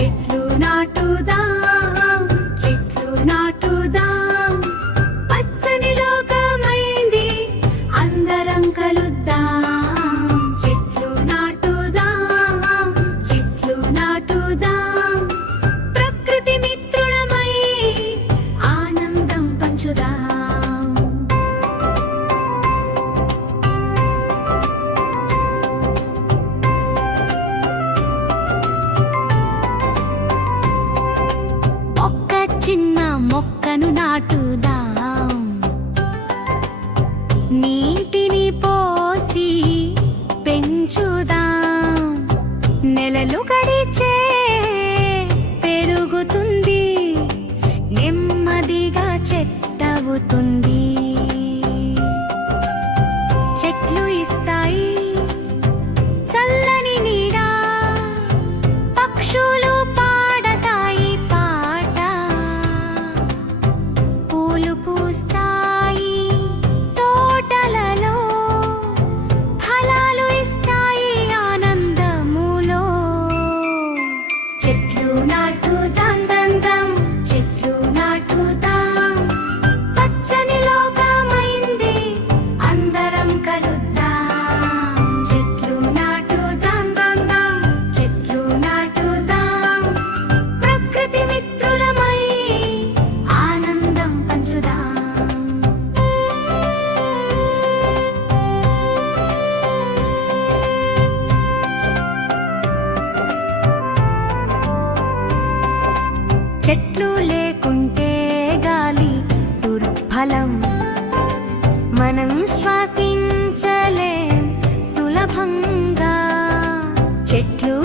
చెట్లు నాటుదా. చెట్టవుతుంది చెట్లు లేకుంటే గాలి దుర్ఫలం మనం శ్వాసించలేం సులభంగా. చెట్లు